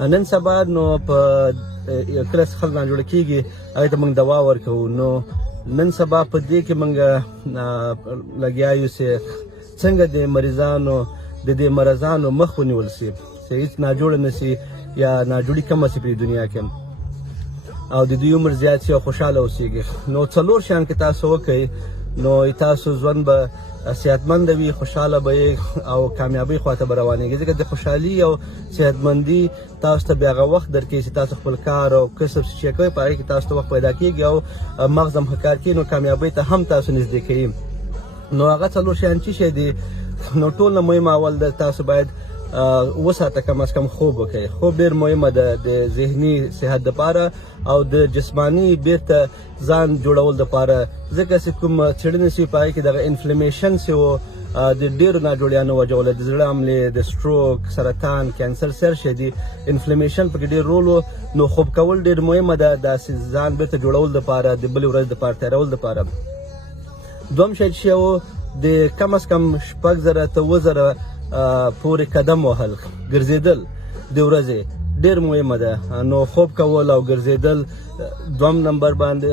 نن سبا نو په کله چې خلک ناجوړه کېږي هغې ته موږ دوا ورکوو. نو نن سبا په دې کې موږ لګیا یو چې څنګه د مریضانو د دې مرضانو مخ ونیول سي چې هېڅ ناجوړه نه سي یا ناجوړي کمه سي په دې دنیا کې او د دوی عمر زیات سي او خوشحاله اوسېږي. نو څلور شیان که تاسو وکئ نو تاسو ژوند به صحتمند وي، خوشحاله به او کامیابۍ خواته به روانېږي. ځکه د خوشحالي او صحتمندي تاسو ته بیا هغه وخت درکوي چې تاسو خپل کار او کسب چې کوئ په هغې کې تاسو ته وخت پیدا کېږي او مغز هم ښه کار کوي، نو کامیابۍ ته هم تاسو نږدې کوي. نو هغه څلور شیان څه شی دي؟ نو ټول نه مهم اول د تاسو باید وساته کم از کم خوب وکړئ. خوب ډېر مهمه ده د ذهني صحت دپاره او د جسماني بیرته ځان جوړول دپاره. ځکه چې کوم څېړنې چې په هغې کې دغه انفلمیشن چې و د ډېرو ناجوړیانو وجوله، د زړه حملې، د سټروک، سرطان، کینسر، سر شی دي انفلمیشن پکې ډېر رول و. نو خوب کول ډېر مهمه ده داسې ځان بیرته جوړول دپاره، د بلې ورځې دپاره تیارول دپاره. دوم شی چې و د کم از کم 6,000 ته 7,000 پورې قدم وهل، ګرځېدل د ورځې ډېر مهمه ده. نو خوب کول او ګرځېدل دوم نمبر باندې.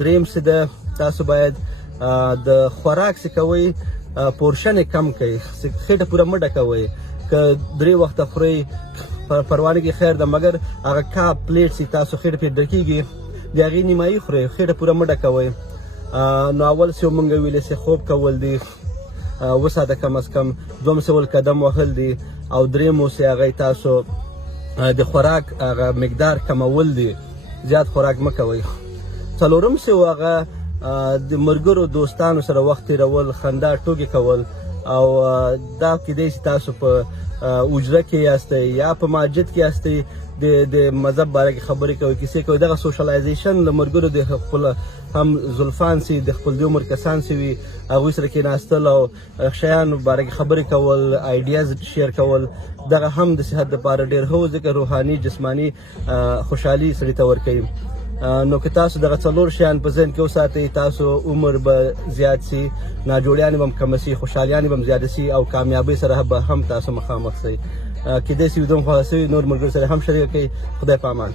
دریم څه ده، تاسو باید د خوراک چې کوئ پورشن یې کم کړئ، خېټه پوره مه ډکوئ. که 3 وخته خورئ پروا نه کړي خیر ده، مګر هغه کاپ پلیټ چې تاسو خېټه پرې ډکېږي د هغې نیمایي خورئ، خېټه پوره مه ډکوئ. نو اول چې مونږ ویلې چې خوب کول دي 7 ساعته کم از کم، دوم څه قدم وهل دي او درېمو چې هغه تاسو د خوراک هغه مقدار کمول دي، زیات خوراک مه کوئ. څلورم چې هغه د ملګرو دوستانو سره وخت تېرول، خندا ټوکې کول او دا کیدای شي تاسو په حجره کې یاستئ یا په مسجد کې یاستئ د مذهب باره کې خبرې کوئ، کیسې کوئ. دغه سوشلایزیشن له ملګرو د خپل هم زلفان سي د خپل د عمر کسان سي وي هغوی سره کېناستل او شیانو باره کې خبرې کول، آیډیاز شیر کول، دغه هم د صحت دپاره ډېر ښه و، ځکه روحاني جسماني خوشحالي سړي ته ورکوي. نو که تاسو دغه څلور شیان په ذهن کې وساتئ، تاسو عمر به زیات سي، ناجوړیانې به هم کمه سي، خوشحالیانې به هم زیاده سي او کامیابۍ سره به هم تاسو مخامخ سئ. کیدای سي ویډیو مو خوښه سوې نور ملګرو سره هم شریکه کړئ. خدای په امان.